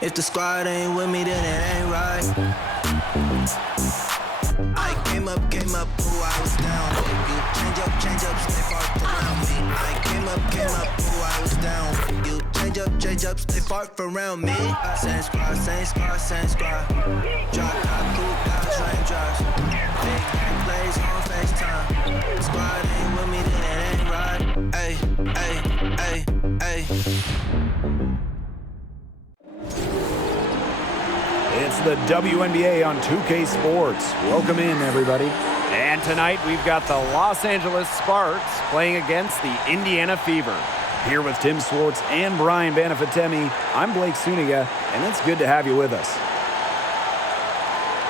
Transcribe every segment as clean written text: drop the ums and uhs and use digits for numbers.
If the squad ain't with me, then it ain't right. I came up, ooh, I was down. You change up, stay far around me. I came up, ooh, I was down. You change up, stay far around me. Same squad. Drop top, cool guys, raindrops. Big bang plays on FaceTime. Squad ain't with me, then it ain't right. Ay. It's the WNBA on 2K Sports. Welcome in, everybody. And tonight we've got the Los Angeles Sparks playing against the Indiana Fever. Here with Tim Swartz and Brian Banafitemi, I'm Blake Suniga, and it's good to have you with us.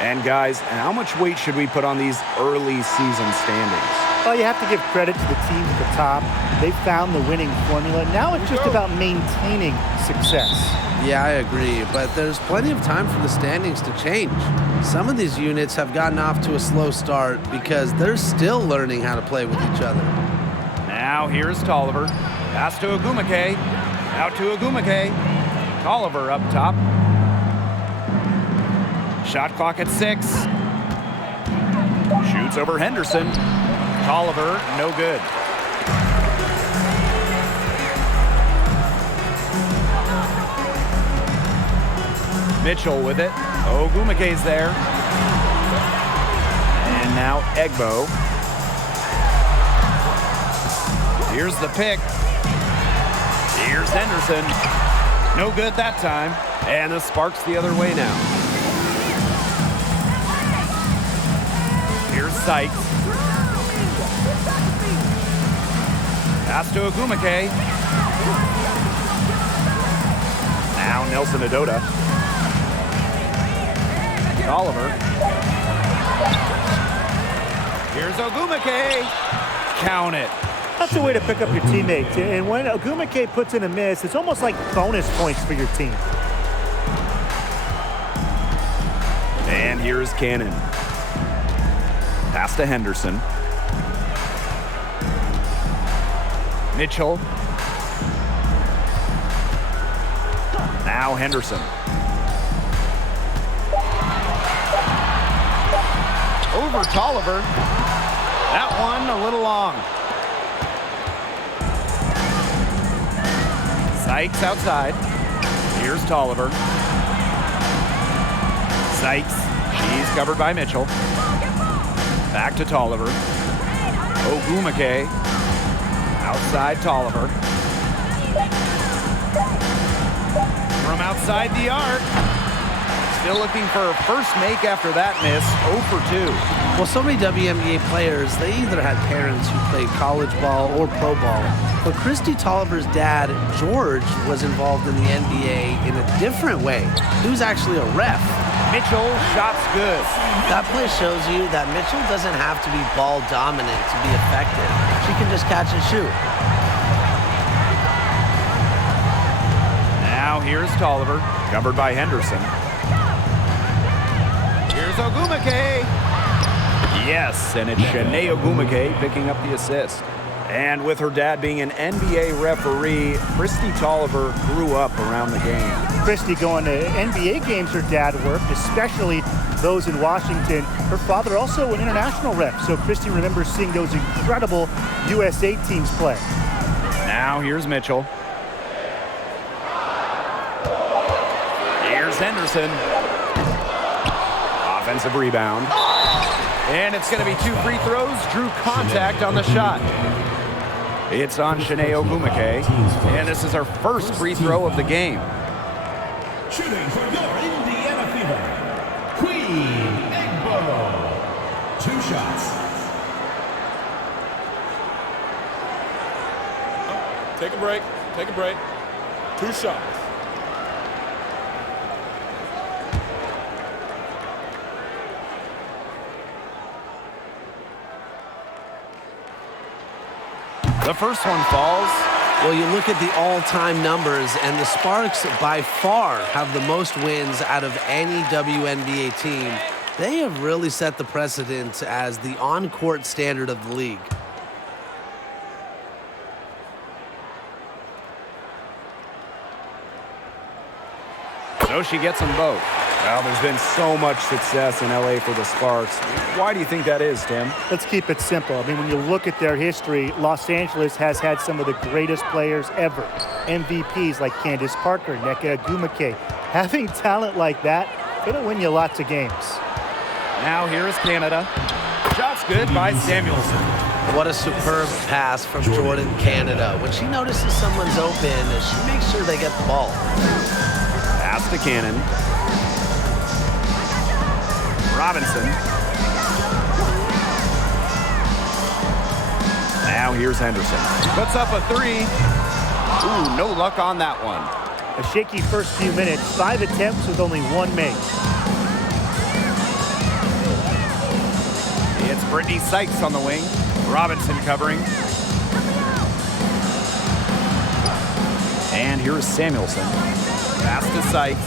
And guys, how much weight should we put on these early season standings? Well, you have to give credit to the team at the top. They found the winning formula. Now it's just about maintaining success. Yeah, I agree, but there's plenty of time for the standings to change. Some of these units have gotten off to a slow start because they're still learning how to play with each other. Now here's Tolliver. Pass to Ogumake. Out to Ogumake. Tolliver up top. Shot clock at 6. Shoots over Henderson. Tolliver, no good. Mitchell with it. Ogumake's there. And now Egbo. Here's the pick. Here's Henderson. No good that time. And the Sparks the other way now. Here's Sykes. Pass to Ogumake. Now Nelson Adota. Oliver. Here's Ogumake. Count it. That's a way to pick up your teammates. And when Ogumake puts in a miss, it's almost like bonus points for your team. And here's Cannon. Pass to Henderson. Mitchell. Now Henderson. Over Tolliver. That one a little long. Sykes outside. Here's Tolliver. Sykes. She's covered by Mitchell. Back to Tolliver. Ogumake. Outside Tolliver. From outside the arc. Still looking for a first make after that miss. 0 for 2. Well, so many WNBA players, they either had parents who played college ball or pro ball. But Christy Tolliver's dad, George, was involved in the NBA in a different way. He was actually a ref. Mitchell, shot's good. That play shows you that Mitchell doesn't have to be ball dominant to be effective. She can just catch and shoot. Now here's Tolliver, covered by Henderson. Here's Ogumake. Yes, and it's Shanae Ogumake picking up the assist. And with her dad being an NBA referee, Christy Tolliver grew up around the game. Christy going to NBA games her dad worked, especially those in Washington. Her father also an international ref, so Christy remembers seeing those incredible USA teams play. Now here's Mitchell. Here's Henderson. Offensive rebound. And it's going to be 2 free throws. Drew contact on the shot. It's on Shanae Ogumake. And this is our first free throw of the game. Shooting for your Indiana Fever, Queen Egbo. 2 shots. Take a break. 2 shots. The first one falls. Well, you look at the all-time numbers, and the Sparks by far have the most wins out of any WNBA team. They have really set the precedent as the on-court standard of the league. So she gets them both. Well, there's been so much success in LA for the Sparks. Why do you think that is, Tim? Let's keep it simple. I mean, when you look at their history, Los Angeles has had some of the greatest players ever. MVPs like Candace Parker, Nneka Ogwumike. Having talent like that, it'll win you lots of games. Now here is Canada. Shot's good by Samuelson. What a superb pass from Jordan Canada. When she notices someone's open, she makes sure they get the ball. Pass to Cannon. Robinson. Now here's Henderson. Puts up a three. Ooh, no luck on that one. A shaky first few minutes, 5 attempts with only 1 made. It's Brittany Sykes on the wing. Robinson covering. And here's Samuelson. Pass to Sykes.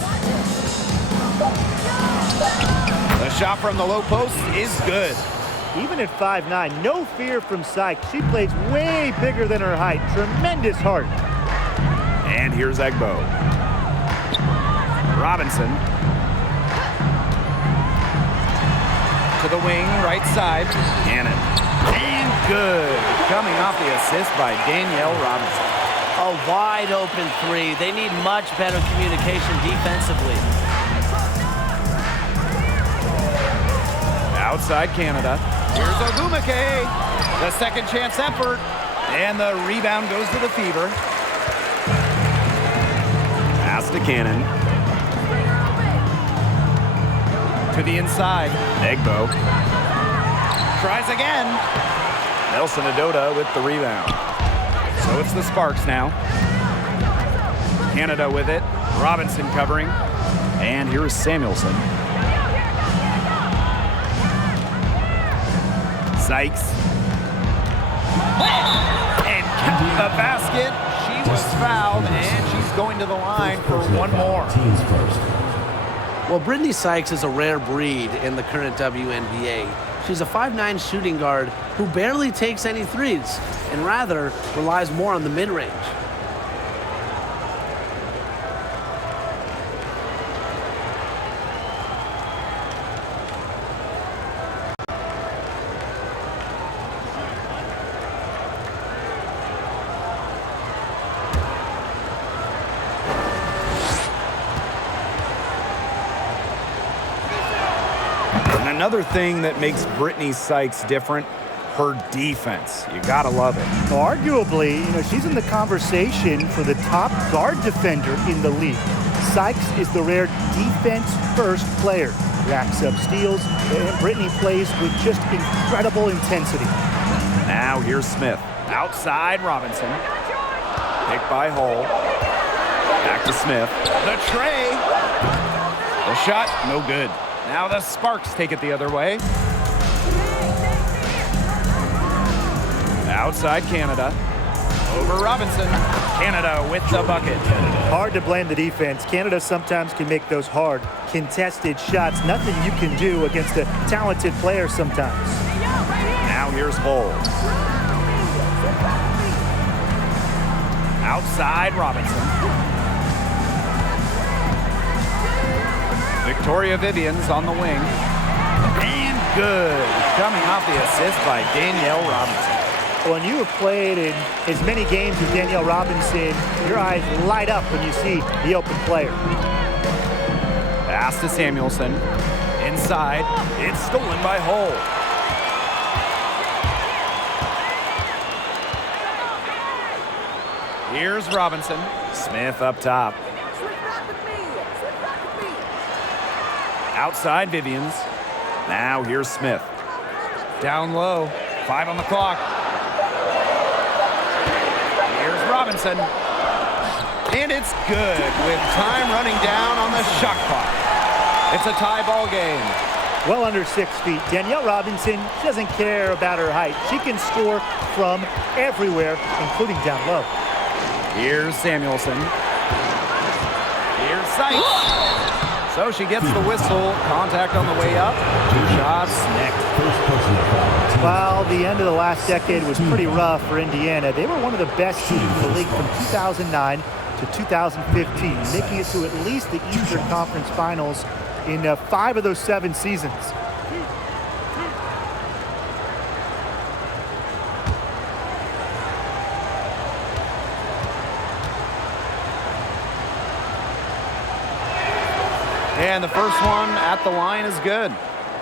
The shot from the low post is good. Even at 5'9", no fear from Sykes. She plays way bigger than her height. Tremendous heart. And here's Egbo. Robinson. To the wing, right side. Cannon. And good. Coming off the assist by Danielle Robinson. A wide open three. They need much better communication defensively. Outside Canada. Here's Ogwumike. The second chance effort. And the rebound goes to the Fever. Pass to Cannon. To the inside. Egbo. Tries again. Nelson Adota with the rebound. So it's the Sparks now. Canada with it. Robinson covering. And here's Samuelson. Sykes. And kept the basket. She was fouled, and she's going to the line for one more. Well, Brittany Sykes is a rare breed in the current WNBA. She's a 5'9" shooting guard who barely takes any threes and rather relies more on the mid-range. Another thing that makes Brittany Sykes different, her defense. You gotta love it. Arguably, she's in the conversation for the top guard defender in the league. Sykes is the rare defense-first player. Racks up steals, and Brittany plays with just incredible intensity. Now here's Smith. Outside Robinson. Picked by Hull. Back to Smith. The tray. The shot, no good. Now the Sparks take it the other way. Outside Canada. Over Robinson. Canada with the bucket. Hard to blame the defense. Canada sometimes can make those hard, contested shots. Nothing you can do against a talented player sometimes. Now here's Hull. Outside Robinson. Victoria Vivian's on the wing. And good. Coming off the assist by Danielle Robinson. When you have played in as many games as Danielle Robinson, your eyes light up when you see the open player. Pass to Samuelson. Inside. It's stolen by Hull. Here's Robinson. Smith up top. Outside Vivian's. Now here's Smith. Down low. 5 on the clock. Here's Robinson. And it's good with time running down on the shot clock. It's a tie ball game. Well under 6 feet. Danielle Robinson doesn't care about her height. She can score from everywhere, including down low. Here's Samuelson. Here's Sykes. So she gets the whistle. Contact on the way up. 2 shots next. While the end of the last decade was pretty rough for Indiana, they were one of the best teams in the league from 2009 to 2015, making it to at least the Eastern Conference Finals in 5 of those 7 seasons. And the first one at the line is good.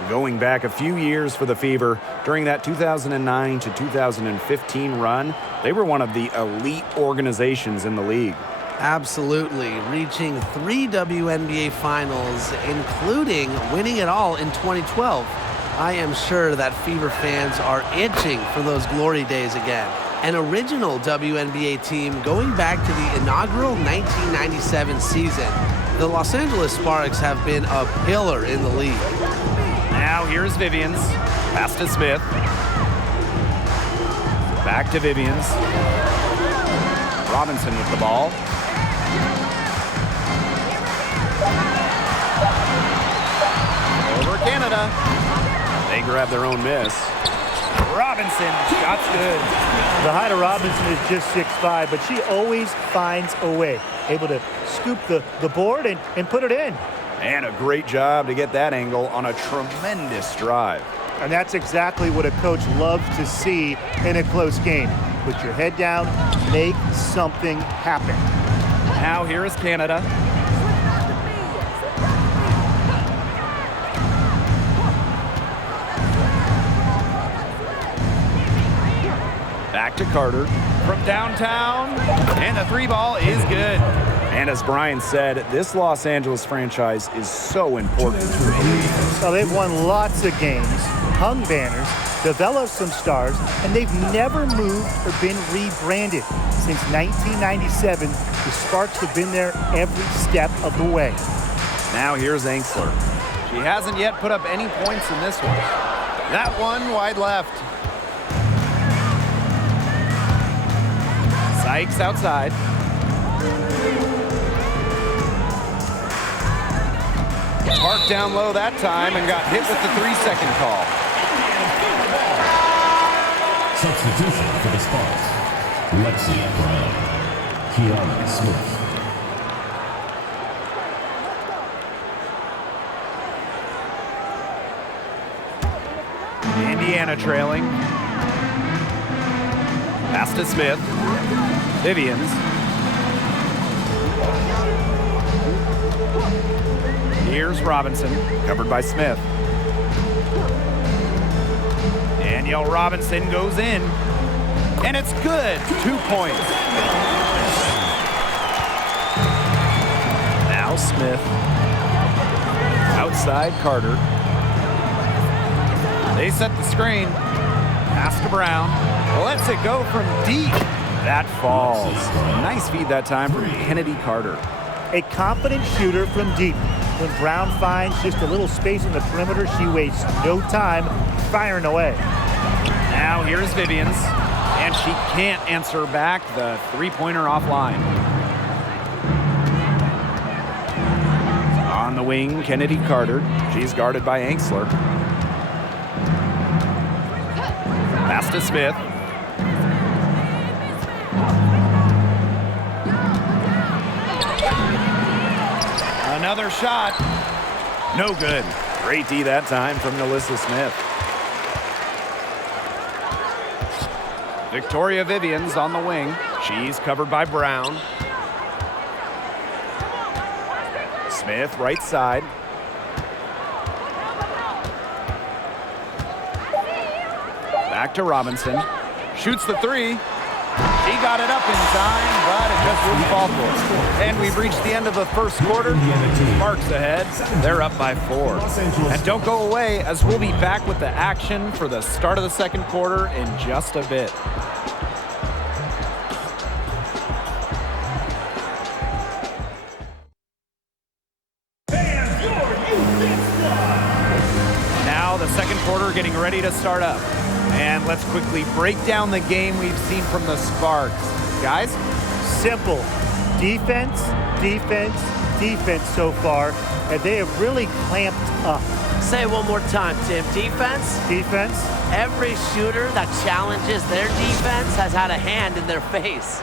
Going back a few years for the Fever, during that 2009 to 2015 run, they were one of the elite organizations in the league. Absolutely, reaching 3 WNBA finals, including winning it all in 2012. I am sure that Fever fans are itching for those glory days again. An original WNBA team going back to the inaugural 1997 season. The Los Angeles Sparks have been a pillar in the league. Now here's Vivians. Pass to Smith. Back to Vivians. Robinson with the ball. Over Canada. They grab their own miss. Robinson, shot's good. The height of Robinson is just 6'5", but she always finds a way. Able to scoop the board and put it in. And a great job to get that angle on a tremendous drive. And that's exactly what a coach loves to see in a close game. Put your head down, make something happen. Now here is Canada. Back to Carter from downtown, and the 3 ball is good. And as Brian said, this Los Angeles franchise is so important. So they've won lots of games, hung banners, developed some stars, and they've never moved or been rebranded. Since 1997, the Sparks have been there every step of the way. Now here's Angsler. She hasn't yet put up any points in this one. That one wide left. Sykes outside. Parked down low that time and got hit with the 3-second call. Substitution for the Sparks. Lexi Brown. Kiana Smith. Indiana trailing. Pass to Smith. Vivians. Here's Robinson, covered by Smith. Danielle Robinson goes in, and it's good. 2 points. Now Smith. Outside Carter. They set the screen. Pass to Brown. Lets it go from deep. That falls. Nice feed that time from Kennedy Carter. A confident shooter from deep. When Brown finds just a little space in the perimeter, she wastes no time firing away. Now here's Vivians, and she can't answer back the 3-pointer offline. On the wing, Kennedy Carter. She's guarded by Angsler. Pass to Smith. Another shot. No good. Great D that time from Nalissa Smith. Victoria Vivians on the wing. She's covered by Brown. Smith right side. Back to Robinson. Shoots the 3. He got it up in time, but it just wouldn't fall for it. And we've reached the end of the first quarter. Sparks ahead. They're up by 4. And don't go away, as we'll be back with the action for the start of the second quarter in just a bit. Now the second quarter getting ready to start up. And let's quickly break down the game we've seen from the Sparks. Guys? Simple. Defense, defense, defense so far, and they have really clamped up. Say it one more time, Tim. Defense? Defense. Every shooter that challenges their defense has had a hand in their face.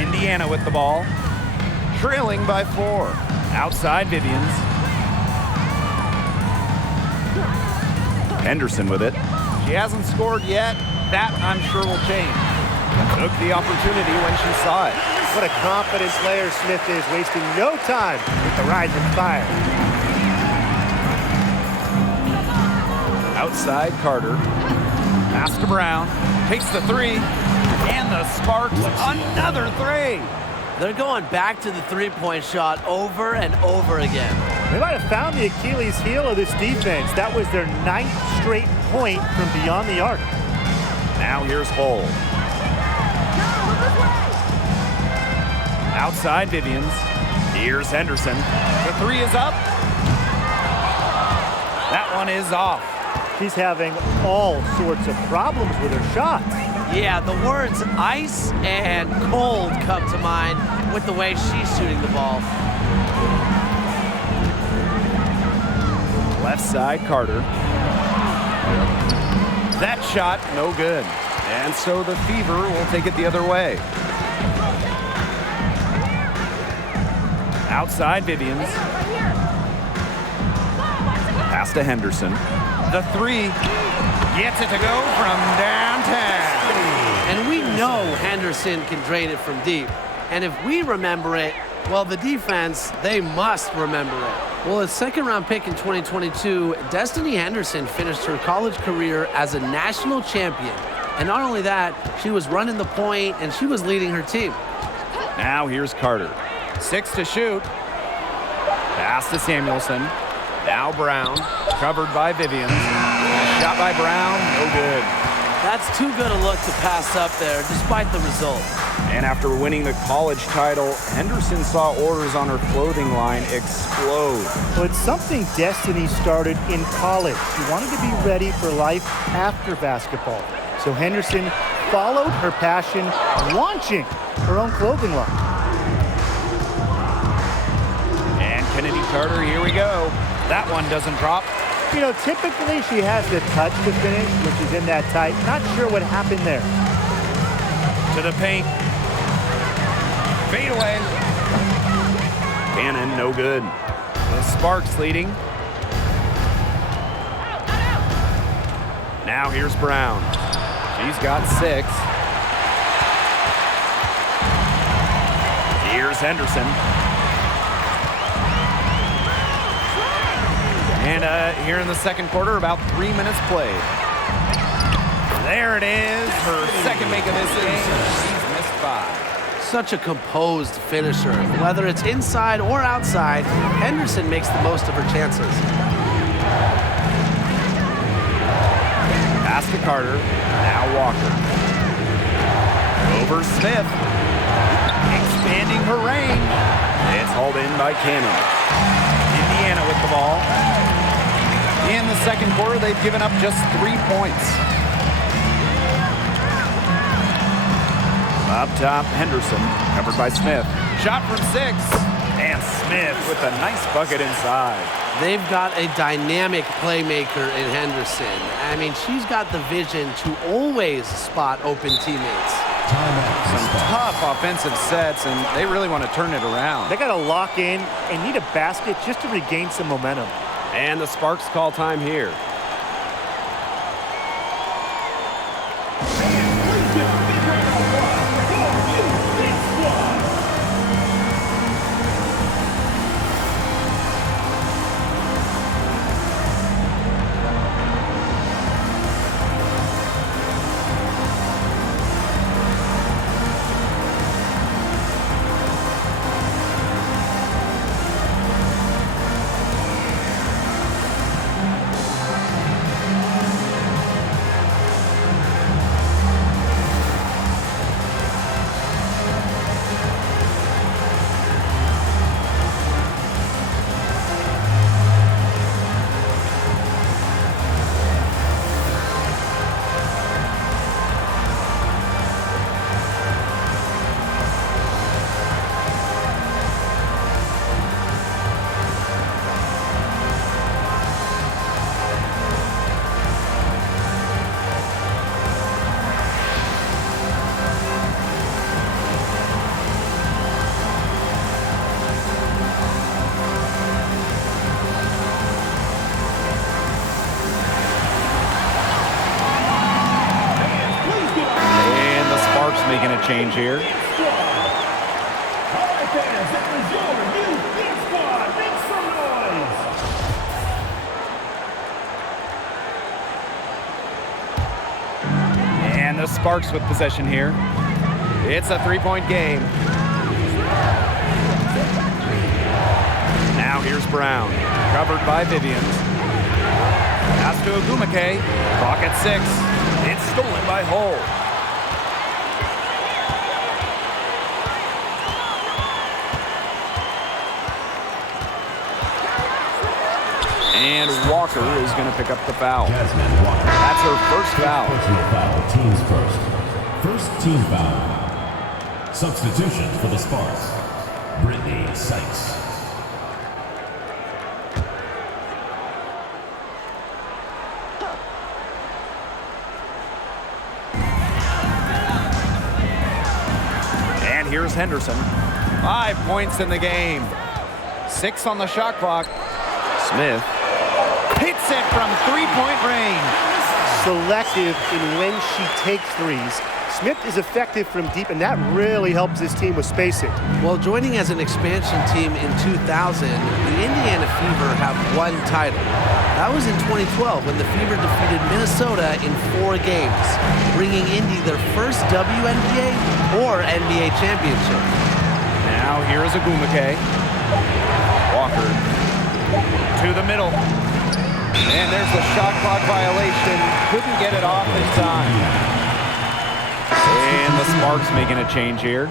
Indiana with the ball, trailing by 4. Outside Vivians. Henderson with it. She hasn't scored yet. That, I'm sure, will change. Took the opportunity when she saw it. What a confident player Smith is, wasting no time with the rising fire. Outside Carter. Pass to Brown. Takes the 3. And the Sparks, another 3. They're going back to the three-point shot over and over again. They might have found the Achilles heel of this defense. That was their 9th straight point from beyond the arc. Now here's Hull. Outside Vivians. Here's Henderson. The 3 is up. That one is off. She's having all sorts of problems with her shots. Yeah, the words ice and cold come to mind with the way she's shooting the ball. Left side Carter. That shot, no good. And so the Fever will take it the other way. Outside Vivians. Pass to Henderson. The 3 gets it to go from downtown. And we know Henderson can drain it from deep. And if we remember it, well, the defense, they must remember it. Well, a second-round pick in 2022, Destiny Henderson finished her college career as a national champion. And not only that, she was running the point and she was leading her team. Now here's Carter. 6 to shoot. Pass to Samuelson. Now Brown, covered by Vivians. Shot by Brown, no good. That's too good a look to pass up there, despite the result. And after winning the college title, Henderson saw orders on her clothing line explode. Well, it's something Destiny started in college. She wanted to be ready for life after basketball. So Henderson followed her passion, launching her own clothing line. And Kennedy Carter, here we go. That one doesn't drop. You know, typically she has the touch to finish when she's in that tight. Not sure what happened there. To the paint. Fade away. Cannon, no good. The Sparks leading. Now here's Brown. She's got 6. Here's Henderson. And here in the second quarter, about 3 minutes played. There it is, her second make of this game. She's missed 5. Such a composed finisher. Whether it's inside or outside, Henderson makes the most of her chances. Pass to Carter, now Walker. Over Smith, expanding her reign. It's hauled in by Cannon. Indiana with the ball. In the second quarter, they've given up just 3 points. Up top, Henderson, covered by Smith. Shot from 6, and Smith with a nice bucket inside. They've got a dynamic playmaker in Henderson. I mean, she's got the vision to always spot open teammates. Some tough offensive sets, and they really want to turn it around. They got to lock in and need a basket just to regain some momentum. And the Sparks call time here. change here. All right, fans, that was your youth Geek Squad. Make some noise. And the Sparks with possession here. It's a three-point game. Now here's Brown, covered by Vivians. Pass to Ogumake, clock at 6. It's stolen by Hull. And Walker is going to pick up the foul. Jasmine Walker. That's her first foul. Personal foul, teams first. First team foul. Substitution for the Sparks. Brittany Sykes. And here's Henderson. 5 points in the game. 6 on the shot clock. Smith hits it from three-point range. Selective in when she takes threes. Smith is effective from deep, and that really helps his team with spacing. Well, joining as an expansion team in 2000, the Indiana Fever have one title. That was in 2012 when the Fever defeated Minnesota in 4 games, bringing Indy their first WNBA or NBA championship. Now here is Ogumake. Walker to the middle. And there's the shot clock violation. Couldn't get it off in time. And the Sparks making a change here.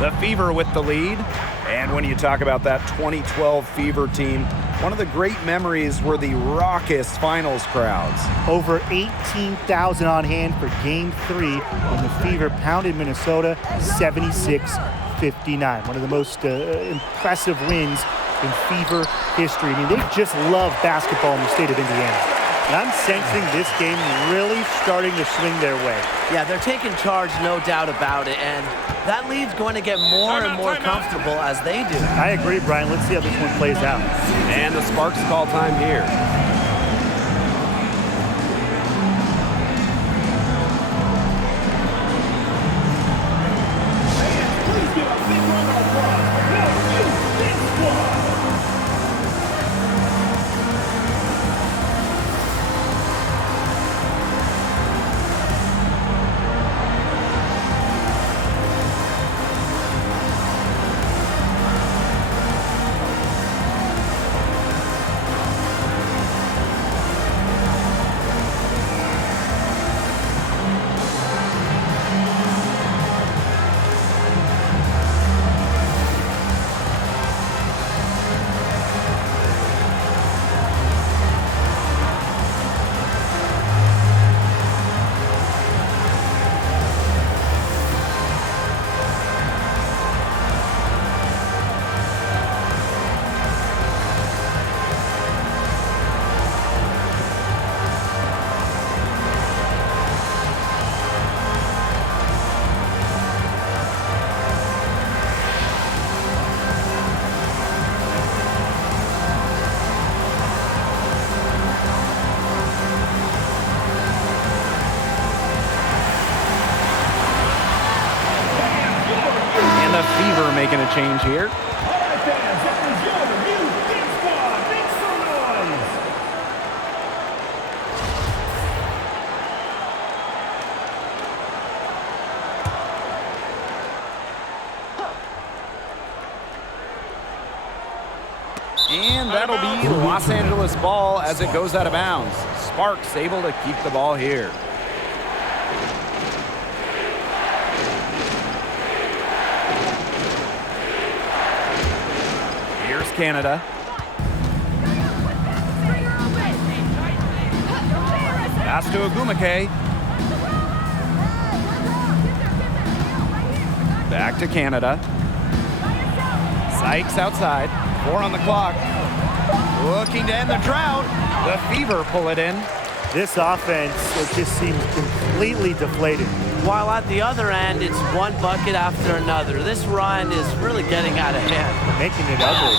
The Fever with the lead. And when you talk about that 2012 Fever team, one of the great memories were the raucous finals crowds. Over 18,000 on hand for Game 3 when the Fever pounded Minnesota 76-59. One of the most impressive wins in Fever history. I mean, they just love basketball in the state of Indiana. And I'm sensing this game really starting to swing their way. Yeah, they're taking charge, no doubt about it, and that lead's going to get more and more comfortable as they do. I agree, Brian. Let's see how this one plays out. And the Sparks call time here. Please give a big round of applause for your youth Geek Squad. Fever making a change here. All right, fans, that was your youth Geek Squad. Make some noise. And that'll be Los Angeles ball as it goes out of bounds. Sparks able to keep the ball here. Here's Canada. Pass to Ogumake. Back to Canada. Sykes outside. 4 on the clock. Looking to end the drought. The Fever pull it in. This offense just seems completely deflated. While at the other end, it's one bucket after another. This run is really getting out of hand. Making it ugly.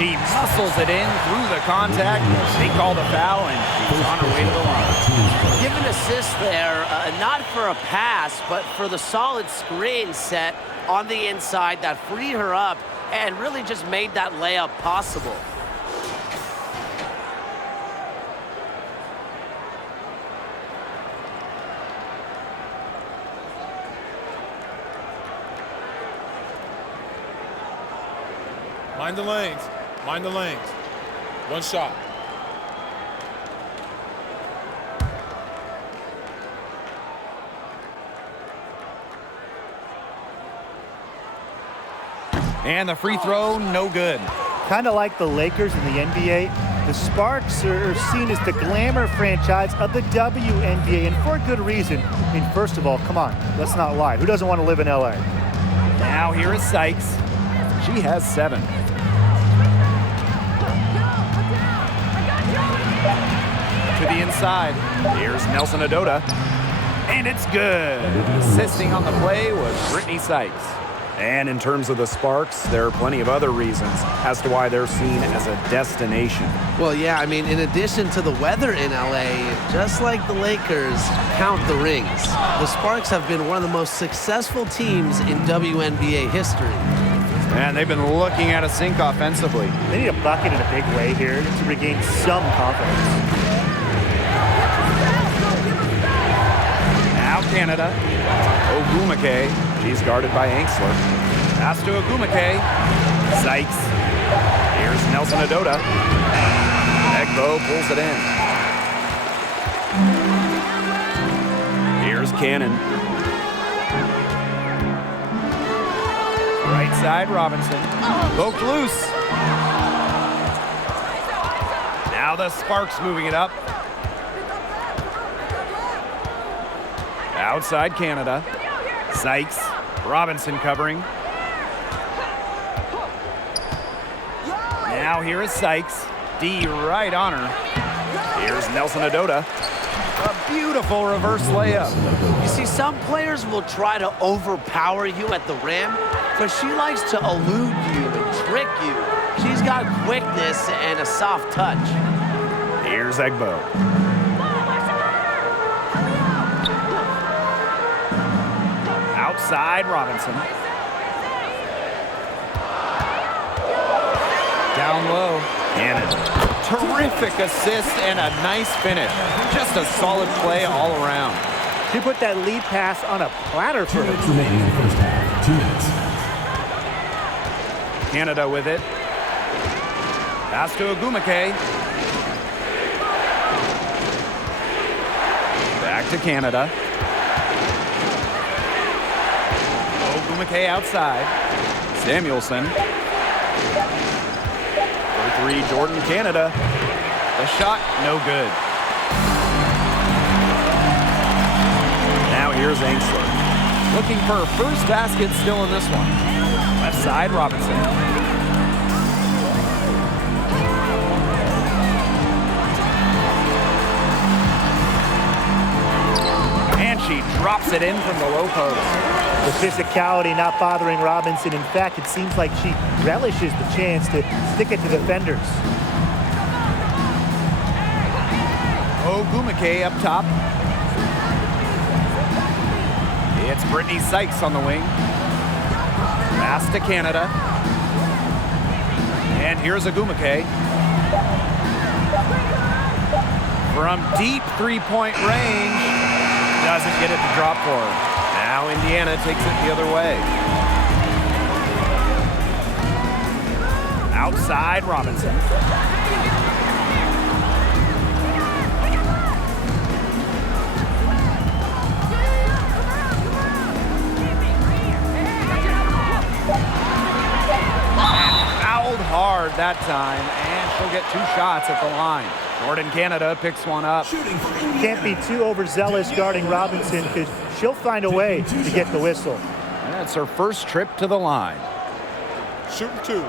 She muscles it in through the contact. They called a foul, and she's on her way to the line. Give an assist there, not for a pass, but for the solid screen set on the inside that freed her up and really just made that layup possible. Mind the lanes. Mind the lanes. One shot. And the free throw, no good. Kind of like the Lakers in the NBA, the Sparks are seen as the glamour franchise of the WNBA, and for a good reason. I mean, first of all, come on, let's not lie. Who doesn't want to live in LA? Now here is Sykes. She has 7. To the inside. Here's Nelson Adota. And it's good. Assisting on the play was Brittany Sykes. And in terms of the Sparks, there are plenty of other reasons as to why they're seen as a destination. Well, yeah, I mean, in addition to the weather in LA, just like the Lakers, count the rings. The Sparks have been one of the most successful teams in WNBA history. And they've been looking at a sink offensively. They need a bucket in a big way here to regain some confidence. Now Canada. Ogumake. She's guarded by Angsler. Pass to Ogumake. Sykes. Here's Nelson Adota. Egbo pulls it in. Here's Cannon. Right side, Robinson. Poked loose. Now the Sparks moving it up. Outside Canada. Sykes. Robinson covering. Now here is Sykes. D right on her. Here's Nelson Adota. A beautiful reverse layup. You see, some players will try to overpower you at the rim, but she likes to elude you and trick you. She's got quickness and a soft touch. Here's Egbo. Outside Robinson. Down low. Cannon. Terrific assist and a nice finish. Just a solid play all around. She put that lead pass on a platter for her. Remaining in the first half. 2 minutes. Canada with it. Pass to Ogumake. Back to Canada. Ogumake outside. Samuelson. For 3, Jordan Canada. The shot, no good. Now here's Angsler. Looking for her first basket still in this one. Left side, Robinson. And she drops it in from the low post. The physicality not bothering Robinson. In fact, it seems like she relishes the chance to stick it to defenders. Ogumake up top. It's Brittany Sykes on the wing. Pass to Canada. And here's Ogumake. From deep three-point range. Doesn't get it to drop for her. Now Indiana takes it the other way. Outside Robinson. Hard that time, and she'll get 2 shots at the line. Jordan Canada picks one up. Can't be too overzealous guarding Robinson because she'll find a way to get the whistle. And that's her first trip to the line. Shooting 2.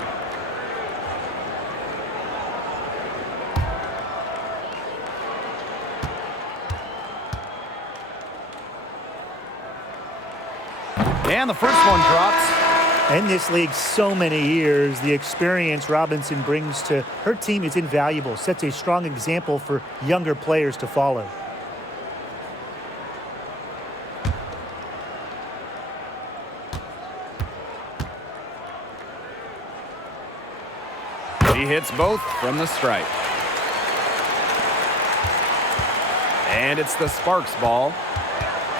And the first one drops. In this league so many years, the experience Robinson brings to her team is invaluable, sets a strong example for younger players to follow. She hits both from the stripe. And it's the Sparks ball,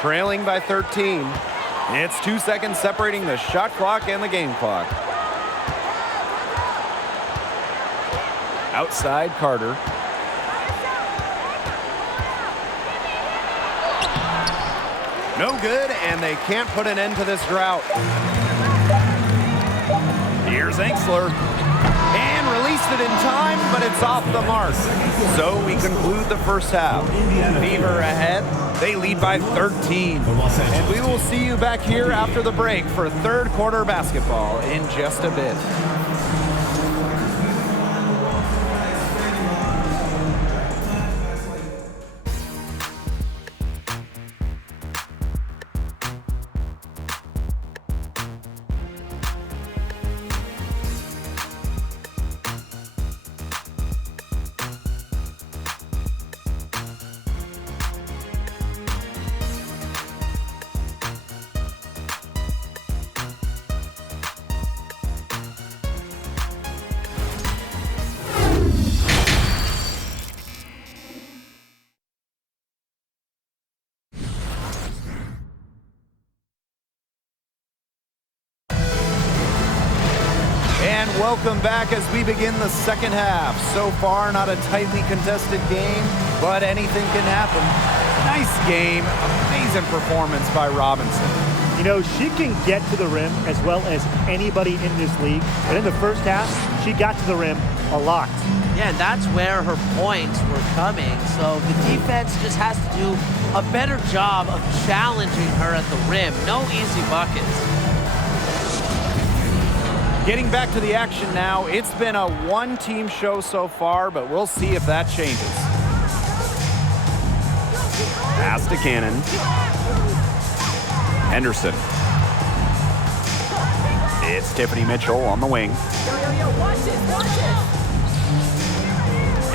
trailing by 13. It's 2 seconds separating the shot clock and the game clock. Outside Carter. No good, and they can't put an end to this drought. Here's Enksler. And released it in time, but it's off the mark. So we conclude the first half. Fever ahead. They lead by 13. And we will see you back here after the break for third quarter basketball in just a bit. And welcome back as we begin the second half. So far, not a tightly contested game, but anything can happen. Nice game, amazing performance by Robinson. You know, she can get to the rim as well as anybody in this league. But in the first half, she got to the rim a lot. Yeah, and that's where her points were coming. So the defense just has to do a better job of challenging her at the rim. No easy buckets. Getting back to the action now. It's been a one-team show so far, but we'll see if that changes. Pass to Cannon. Henderson. It's Tiffany Mitchell on the wing.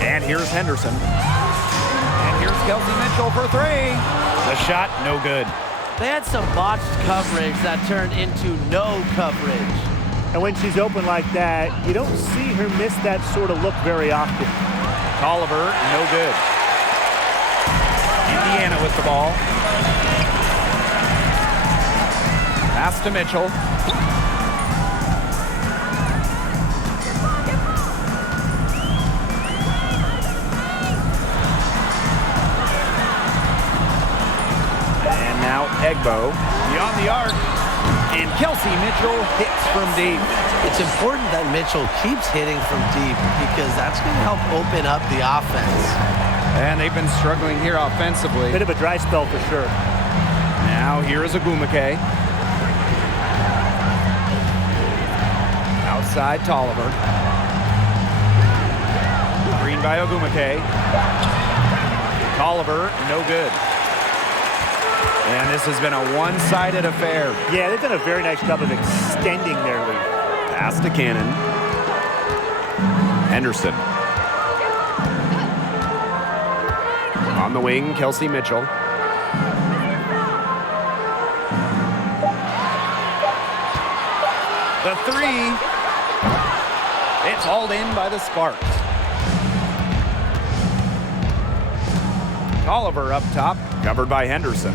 And here's Henderson. And here's Kelsey Mitchell for three. The shot, no good. They had some botched coverage that turned into no coverage. And when she's open like that, you don't see her miss that sort of look very often. Tolliver, no good. Indiana with the ball. Pass to Mitchell. And now Egbo beyond the arc. And Kelsey Mitchell hits from deep. It's important that Mitchell keeps hitting from deep because that's going to help open up the offense. And they've been struggling here offensively. Bit of a dry spell for sure. Now here is Agumake. Outside Tolliver. Green by Agumake. Tolliver, no good. And this has been a one-sided affair. Yeah, they've done a very nice job of extending their lead. Pass to Cannon. Henderson. On the wing, Kelsey Mitchell. The three. It's hauled in by the Sparks. Tolliver up top, covered by Henderson.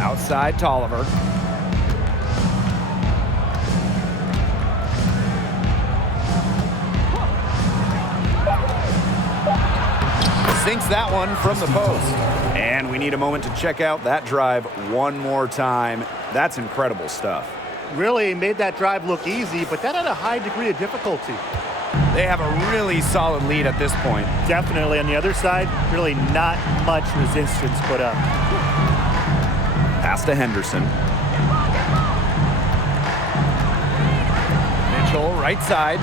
Outside Tolliver. Sinks that one from the post. And we need a moment to check out that drive one more time. That's incredible stuff. Really made that drive look easy, but that had a high degree of difficulty. They have a really solid lead at this point. Definitely. On the other side, really not much resistance put up. Pass to Henderson. Mitchell, right side.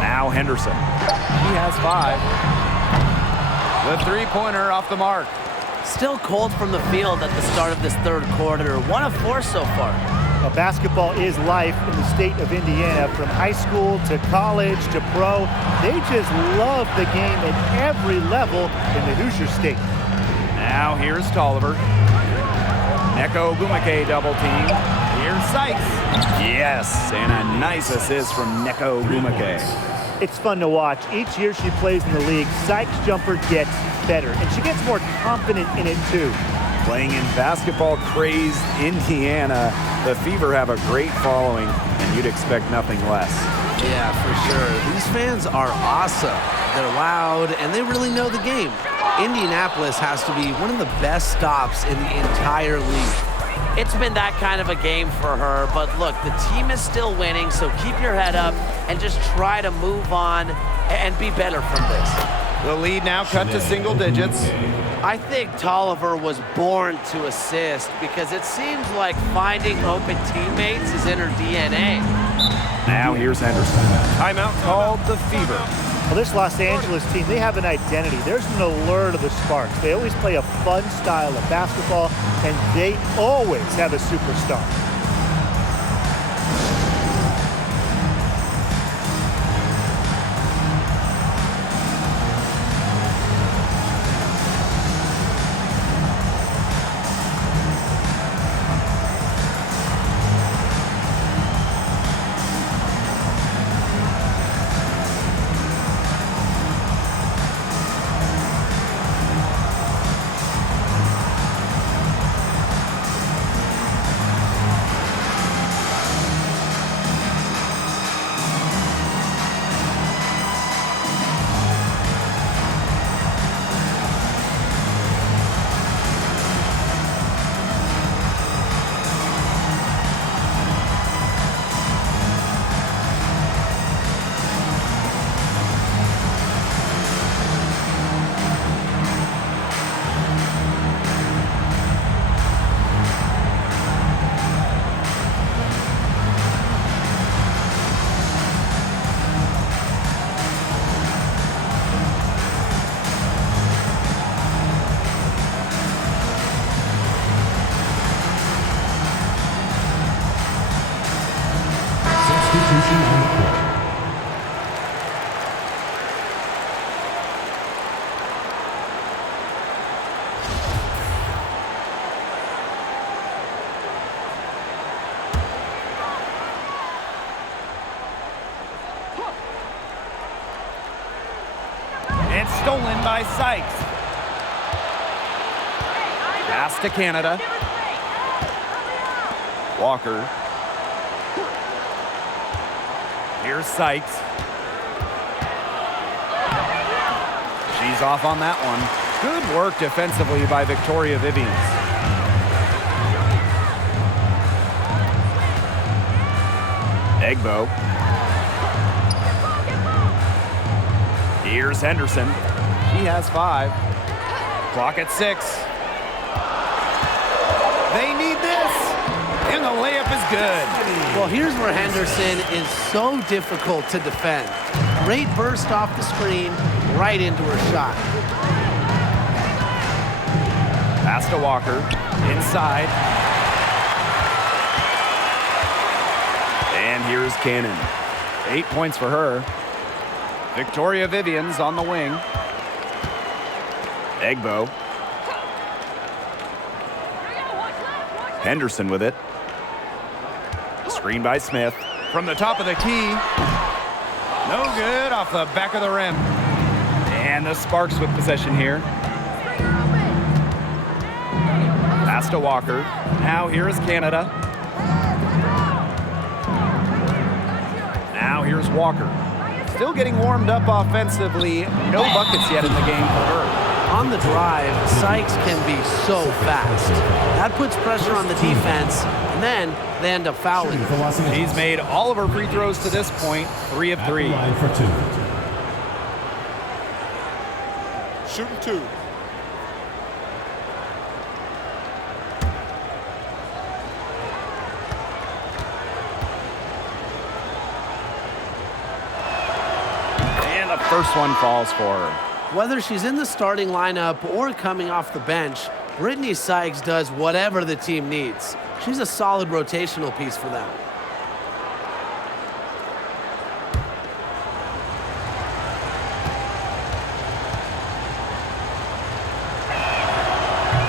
Now Henderson. He has 5. The three-pointer off the mark. Still cold from the field at the start of this third quarter. 1 of 4 so far. Now, basketball is life in the state of Indiana. From high school to college to pro, they just love the game at every level in the Hoosier State. Now here's Tolliver. Neko Gumake double team. Here's Sykes. Yes, and a nice assist from Neko Gumake. It's fun to watch. Each year she plays in the league, Sykes' jumper gets better, and she gets more confident in it too. Playing in basketball-crazed Indiana, the Fever have a great following, and you'd expect nothing less. Yeah, for sure. These fans are awesome. They're loud, and they really know the game. Indianapolis has to be one of the best stops in the entire league. It's been that kind of a game for her, but look, the team is still winning, so keep your head up and just try to move on and be better from this. The lead now cut to single digits. I think Tolliver was born to assist because it seems like finding open teammates is in her DNA. Now here's Henderson. Timeout called the Fever. Well, this Los Angeles team, they have an identity. There's an allure to the Sparks. They always play a fun style of basketball, and they always have a superstar. And stolen by Sykes. Pass to Canada. Walker. Here's Sykes. She's off on that one. Good work defensively by Victoria Vivians. Egbo. Here's Henderson. She has 5. Clock at 6. They need this. And the layup is good. Well, here's where Henderson is so difficult to defend. Great burst off the screen, right into her shot. Pass to Walker. Inside. And here's Cannon. 8 points for her. Victoria Vivians on the wing. Egbo. Henderson with it. Screen by Smith. From the top of the key. No good, off the back of the rim. And the Sparks with possession here. Pass to Walker. Now here is Canada. Now here's Walker. Still getting warmed up offensively. No buckets yet in the game for her. On the drive, Sykes can be so fast. That puts pressure on the defense, and then they end up fouling. He's made all of her free throws to this point, 3 of 3. For 2. Shooting 2. And the first one falls for her. Whether she's in the starting lineup or coming off the bench, Brittany Sykes does whatever the team needs. She's a solid rotational piece for them.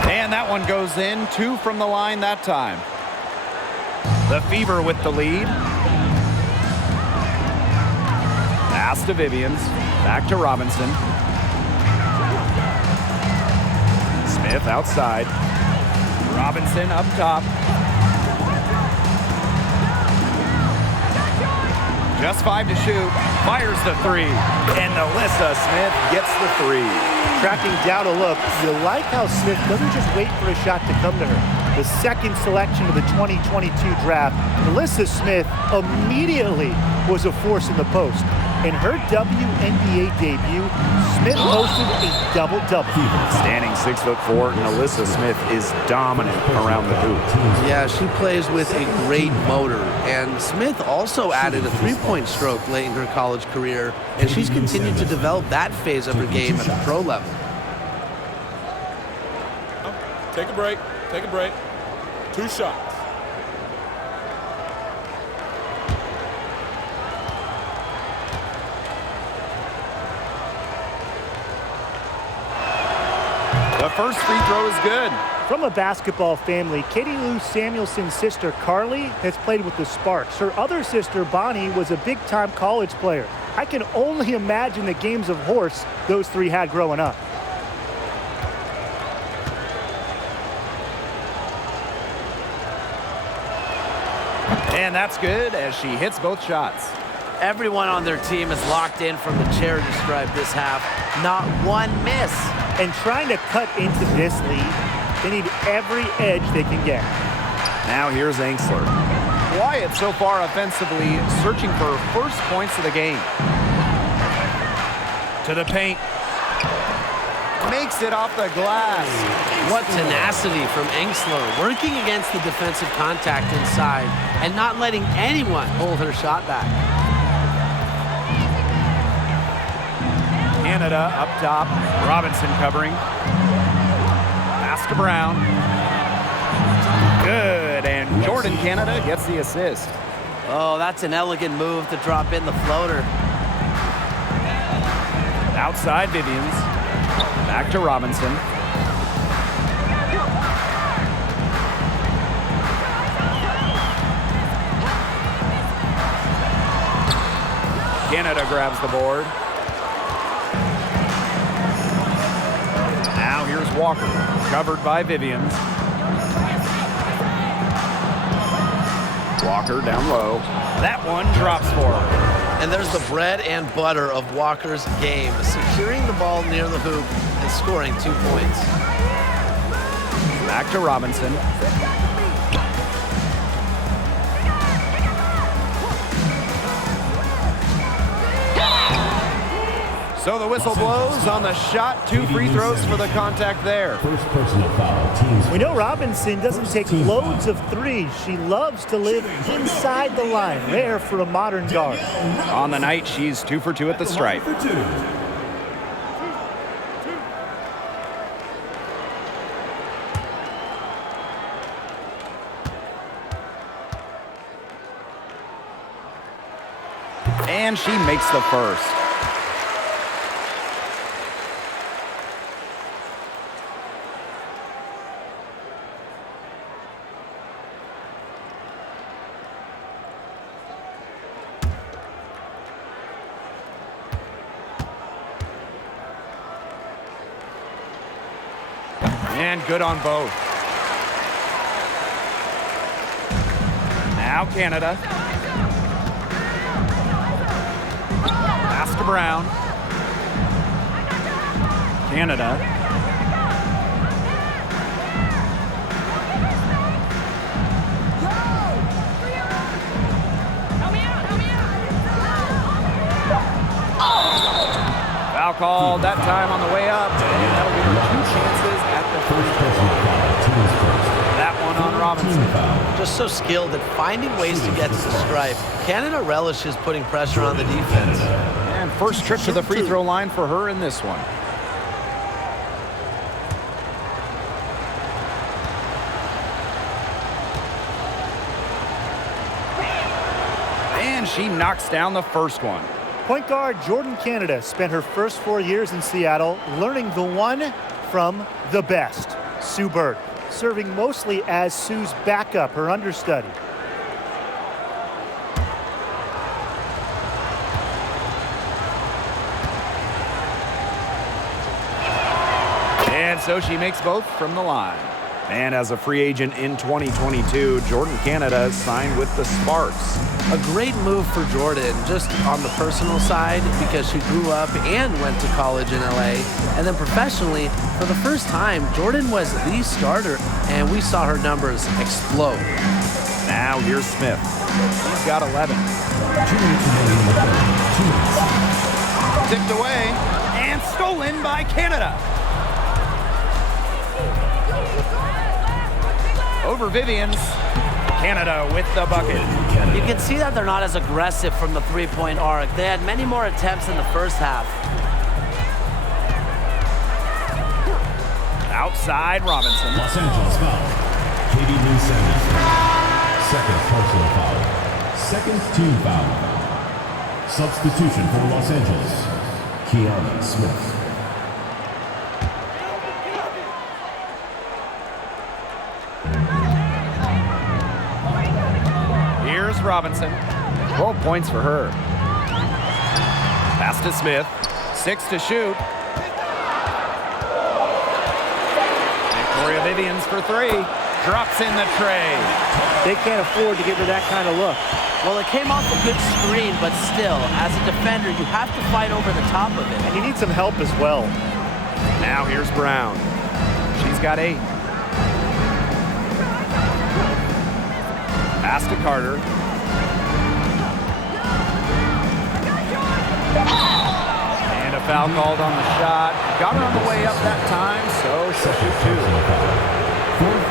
And that one goes in. 2 from the line that time. The Fever with the lead. Pass to Vivians. Back to Robinson. Smith outside. Robinson up top. Just 5 to shoot. Fires the 3. And Alyssa Smith gets the 3. Tracking down a look, you like how Smith doesn't just wait for a shot to come to her. The second selection of the 2022 draft, Alyssa Smith immediately was a force in the post. In her WNBA debut, Smith posted a double-double. Standing 6'4", and Alyssa Smith is dominant around the hoop. Yeah, she plays with a great motor. And Smith also added a three-point stroke late in her college career, and she's continued to develop that phase of her game at the pro level. Take a break. Take a break. 2 shots. The first free throw is good. From a basketball family, Katie Lou Samuelson's sister Carly has played with the Sparks. Her other sister Bonnie was a big-time college player. I can only imagine the games of horse those three had growing up. And that's good as she hits both shots. Everyone on their team is locked in from the charity stripe this half. Not one miss. And trying to cut into this lead, they need every edge they can get. Now here's Angsler. Quiet so far offensively, searching for her first points of the game. To the paint. Makes it off the glass. What tenacity from Angsler, working against the defensive contact inside and not letting anyone hold her shot back. Canada up top. Robinson covering. Pass to Brown. Good, and Jordan Canada gets the assist. Oh, that's an elegant move to drop in the floater. Outside Vivians. Back to Robinson. Canada grabs the board. Now here's Walker, covered by Vivians. Walker down low. That one drops for her. And there's the bread and butter of Walker's game, securing the ball near the hoop and scoring 2 points. Back to Robinson. So the whistle blows on the shot. 2 free throws for the contact there. First personal foul. Teams. We know Robinson doesn't take loads of threes. She loves to live inside the line, rare for a modern guard. On the night, she's 2 for 2 at the stripe. And she makes the first. And good on both. Now Canada. Pass to Brown. Canada. Foul called that time on the way up. And that'll give her 2 chances at the first. That one on Robinson. Just so skilled at finding ways to get to the stripe. Canada relishes putting pressure on the defense. And first trip to the free throw line for her in this one. And she knocks down the first one. Point guard Jordan Canada spent her first 4 years in Seattle learning the one from the best, Sue Bird, serving mostly as Sue's backup, her understudy. And so she makes both from the line. And as a free agent in 2022, Jordan Canada signed with the Sparks. A great move for Jordan, just on the personal side, because she grew up and went to college in LA. And then professionally, for the first time, Jordan was the starter, and we saw her numbers explode. Now here's Smith. She's got 11. Tipped away and stolen by Canada. Over Vivians. Canada with the bucket. You can see that they're not as aggressive from the three-point arc. They had many more attempts in the first half. Outside Robinson. Los Angeles foul. Katie Lynn Sanders. Second personal foul. Second team foul. Substitution for Los Angeles. Kiana Smith. Here's Robinson. 12 points for her. Pass to Smith. 6 to shoot. Victoria Vivians for 3. Drops in the tray. They can't afford to give her that kind of look. Well, it came off a good screen, but still, as a defender, you have to fight over the top of it. And you need some help as well. Now here's Brown. She's got 8. Pass to Carter. And a foul called on the shot. Got her on the way up that time, so she'll shoot 2.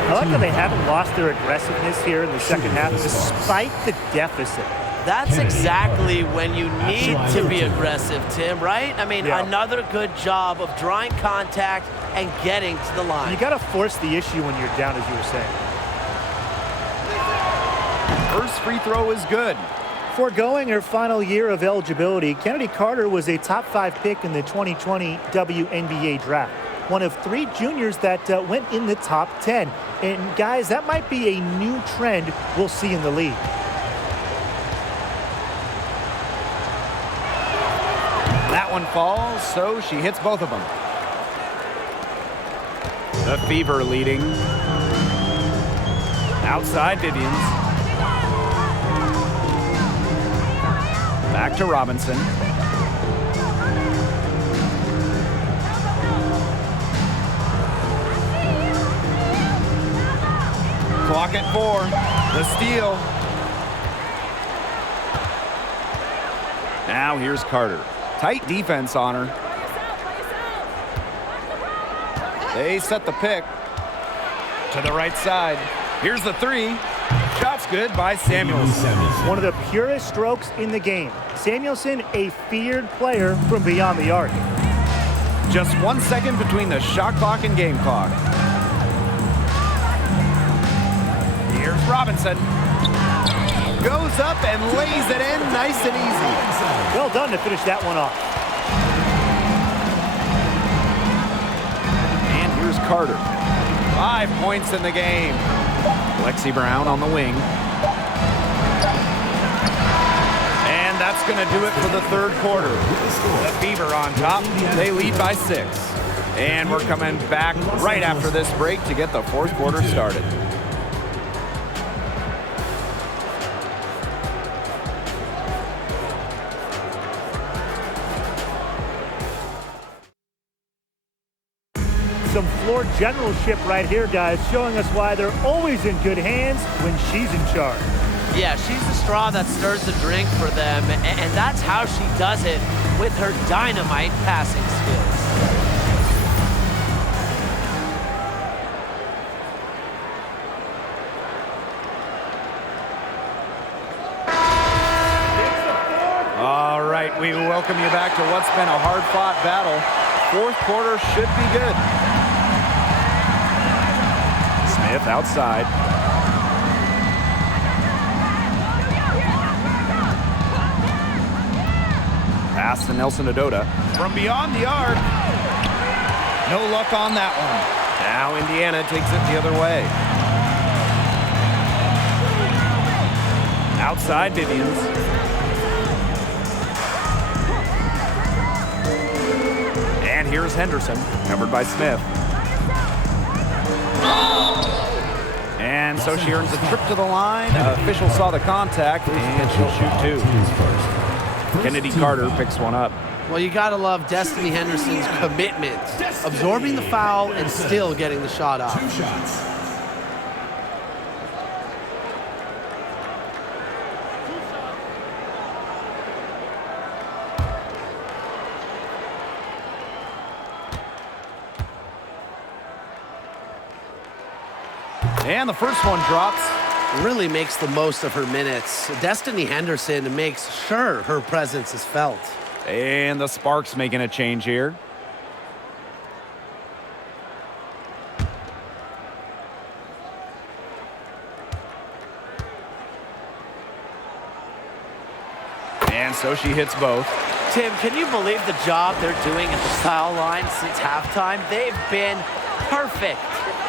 I like how they haven't lost their aggressiveness here in the second half, despite the deficit. That's exactly when you need to be aggressive, Tim, right? I mean, another good job of drawing contact and getting to the line. You got to force the issue when you're down, as you were saying. First free throw is good. Foregoing her final year of eligibility, Kennedy Carter was a top 5 pick in the 2020 WNBA draft. One of 3 juniors that went in the top 10. And guys, that might be a new trend we'll see in the league. That one falls, so she hits both of them. The Fever leading. Outside Vivians. Back to Robinson. Clock at 4. The steal. Now here's Carter. Tight defense on her. They set the pick to the right side. Here's the 3. Shot's good by Samuelson. One of the purest strokes in the game. Samuelson, a feared player from beyond the arc. Just 1 second between the shot clock and game clock. Here's Robinson. Goes up and lays it in nice and easy. Well done to finish that one off. And here's Carter. 5 points in the game. Lexi Brown on the wing. And that's going to do it for the third quarter. The Fever on top. They lead by 6. And we're coming back right after this break to get the fourth quarter started. Some floor generalship right here, guys, showing us why they're always in good hands when she's in charge. Yeah, she's the straw that stirs the drink for them, and that's how she does it with her dynamite passing skills. All right, we welcome you back to what's been a hard-fought battle. Fourth quarter should be good. Smith outside. Pass to Nelson Adota. From beyond the arc. No luck on that one. Now Indiana takes it the other way. Outside Vivians. And here's Henderson, covered by Smith. And so she earns a trip to the line. Official saw the contact, and she'll shoot two. Kennedy Carter picks one up. Well, you got to love Destiny Henderson's commitment, absorbing the foul and still getting the shot off. 2 shots. And the first one drops. Really makes the most of her minutes. Destiny Henderson makes sure her presence is felt. And the Sparks making a change here. And so she hits both. Tim, can you believe the job they're doing at the foul line since halftime? They've been perfect.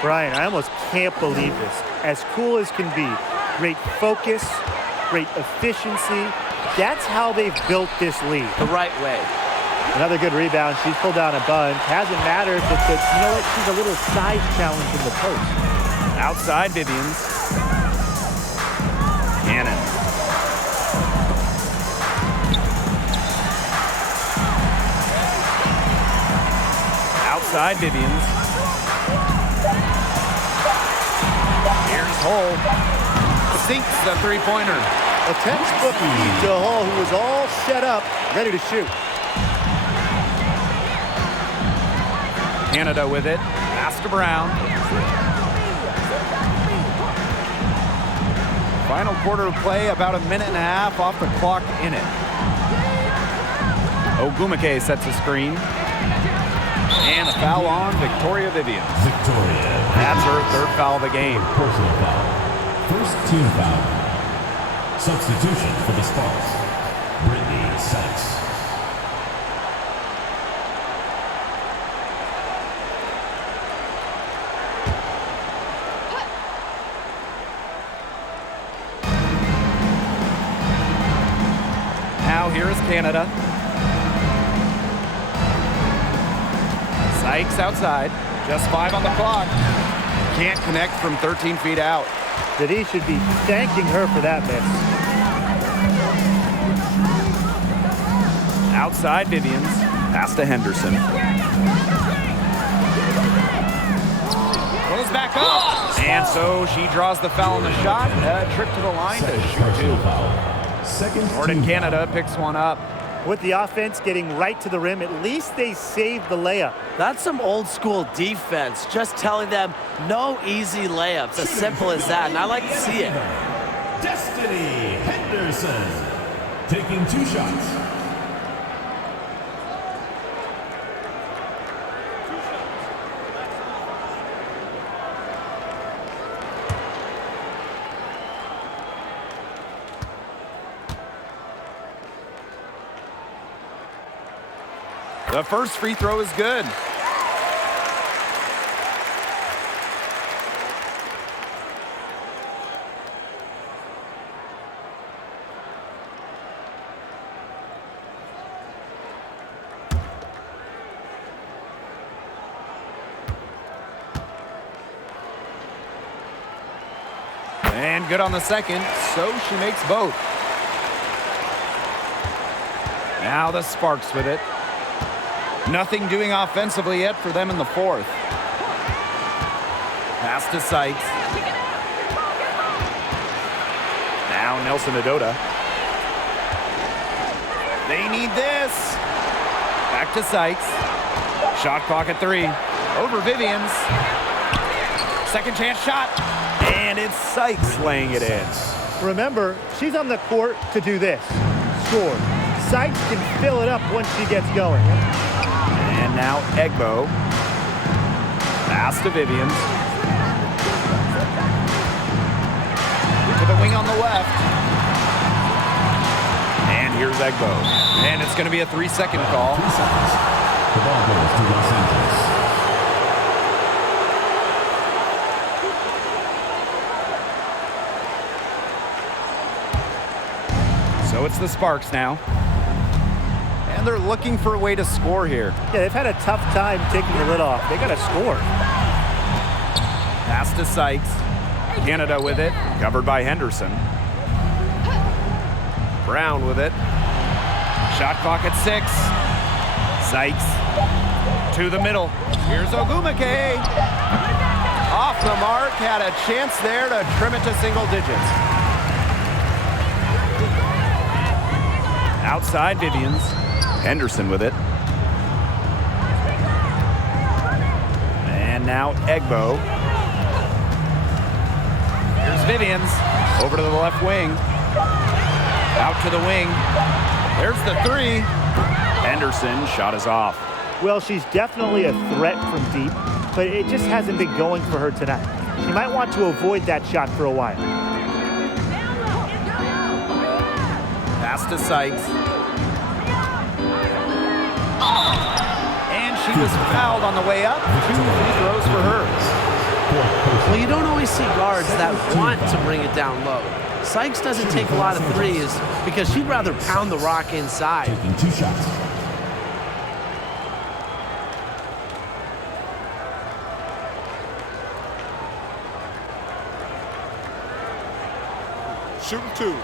Brian, I almost can't believe this. As cool as can be. Great focus, great efficiency. That's how they've built this lead. The right way. Another good rebound. She's pulled down a bunch. Hasn't mattered because, you know what? She's a little size challenge in the post. Outside Vivians. Cannon. Outside Vivians. Here's Hull. Sinks the three-pointer. A textbook feed to Hall, who was all set up, ready to shoot. Canada with it. Pass to Brown. Final quarter of play, about a minute and a half off the clock in it. Ogumake sets a screen. And a foul on Victoria Vivian. Victoria. That's her third foul of the game. Personal foul. First team foul. Substitution for the Sparks. Brittany Sykes. Now here is Canada. Sykes outside. Just 5 on the clock. Can't connect from 13 feet out. That should be thanking her for that miss. Outside Vivians. Pass to Henderson. Goes back up. And so she draws the foul on the shot. A trip to the line to shoot two. Second Jordan team Canada foul. picks one up. With the offense getting right to the rim, at least they saved the layup. That's some old school defense, just telling them no easy layups, as simple as that, and I like to see it. Destiny Henderson taking 2 shots. The first free throw is good. And good on the second, so she makes both. Now the Sparks with it. Nothing doing offensively yet for them in the fourth. Pass to Sykes. Now Nelson Adota. They need this. Back to Sykes. Shot clock at 3. Over Vivians. Second chance shot. And it's Sykes laying it in. Remember, she's on the court to do this. Score. Sykes can fill it up once she gets going. And now Egbo. Pass to Vivians. To the wing on the left. And here's Egbo. And it's going to be a 3-second call. 3 seconds. The ball goes to Los Angeles. So it's the Sparks now. And they're looking for a way to score here. Yeah, they've had a tough time taking the lid off. They got to score. Pass to Sykes. Canada with it. Covered by Henderson. Brown with it. Shot clock at 6. Sykes to the middle. Here's Ogumake. Off the mark. Had a chance there to trim it to single digits. Outside Vivians. Henderson with it. And now Egbo. Here's Vivians. Over to the left wing. Out to the wing. There's the 3. Henderson shot is off. Well, she's definitely a threat from deep, but it just hasn't been going for her tonight. She might want to avoid that shot for a while. Pass to Sykes. And she was fouled on the way up. 2 free throws for her. Well, you don't always see guards that want to bring it down low. Sykes doesn't take a lot of threes because she'd rather pound the rock inside. Taking 2 shots. Shooting 2.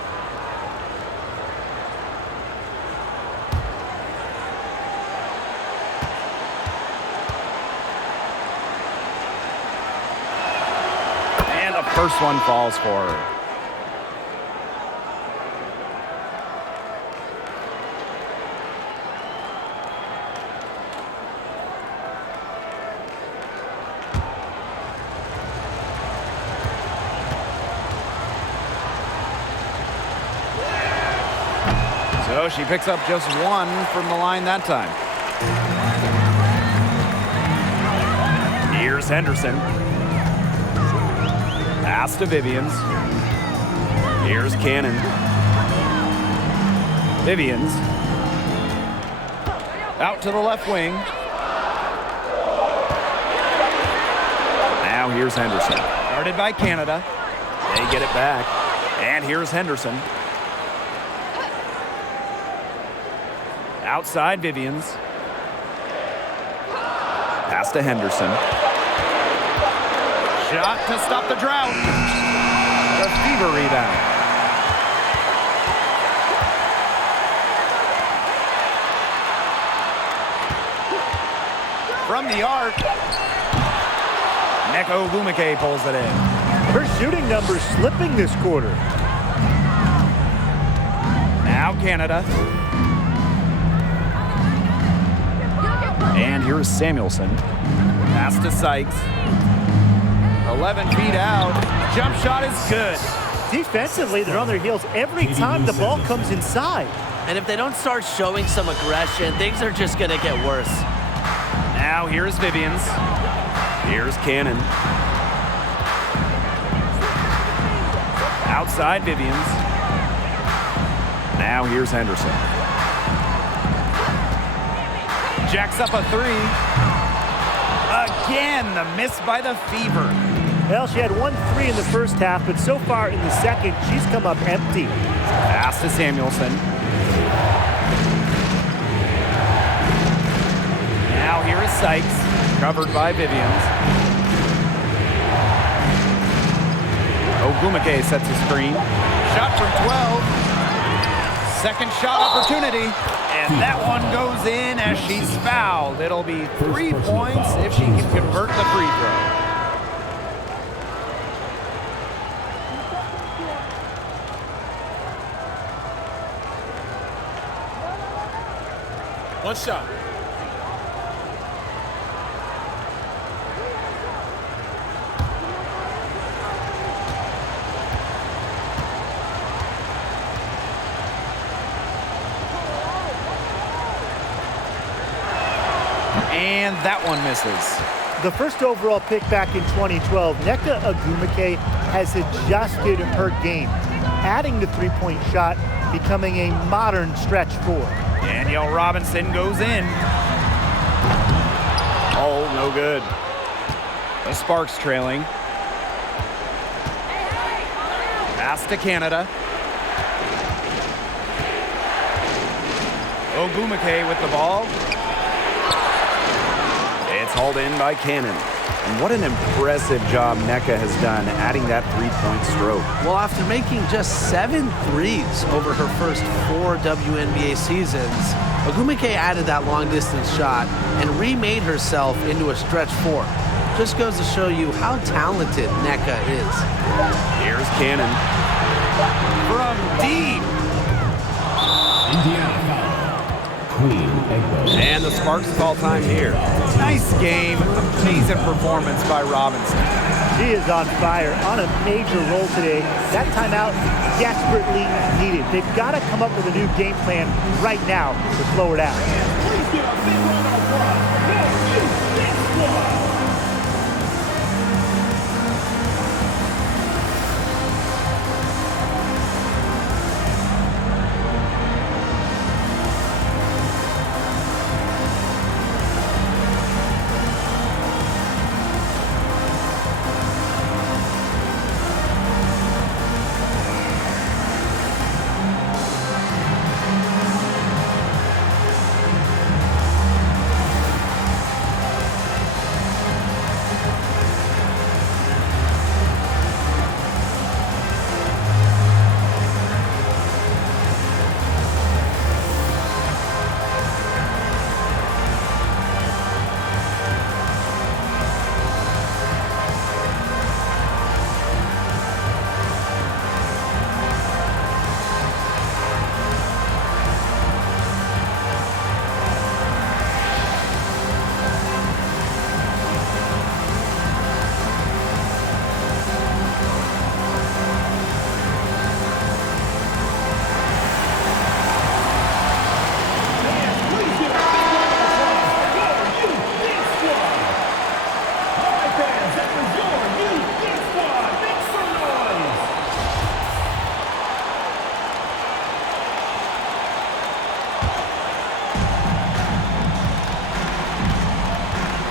And the first one falls for her. So she picks up just 1 from the line that time. Here's Henderson. Pass to Vivians. Here's Cannon. Vivians. Out to the left wing. Now here's Henderson. Guarded by Canada. They get it back. And here's Henderson. Outside Vivians. Pass to Henderson. Shot to stop the drought. The Fever rebound. From the arc. Neko Ogumake pulls it in. Her shooting numbers slipping this quarter. Now Canada. And here's Samuelson. Pass to Sykes. 11 feet out. Jump shot is good. Defensively, they're on their heels every time the ball comes inside. And if they don't start showing some aggression, things are just going to get worse. Now here's Vivians. Here's Cannon. Outside Vivians. Now here's Henderson. Jacks up a 3. Again, the miss by the Fever. Well, she had 1 3 in the first half, but so far in the second, she's come up empty. Pass to Samuelson. Now here is Sykes, covered by Vivians. Ogumake sets a screen. Shot from 12. Second shot opportunity. And that one goes in as she's fouled. It'll be 3 points if she can convert the free throw. One shot. And that one misses. The first overall pick back in 2012, Nneka Ogumake has adjusted her game, adding the three-point shot becoming a modern stretch 4. Danielle Robinson goes in. Oh, no good. The Sparks trailing. Pass to Canada. Ogumake with the ball. It's hauled in by Cannon. And what an impressive job NECA has done adding that three-point stroke. Well, after making just 7 threes over her first 4 WNBA seasons, Ogumake added that long-distance shot and remade herself into a stretch 4. Just goes to show you how talented NECA is. Here's Cannon. From deep. Indiana foul. Queen Egbo. And the Sparks call time here. Nice game. Amazing performance by Robinson. She is on fire, on a major roll today. That timeout desperately needed. They've got to come up with a new game plan right now to slow her down. Please give a big round of applause.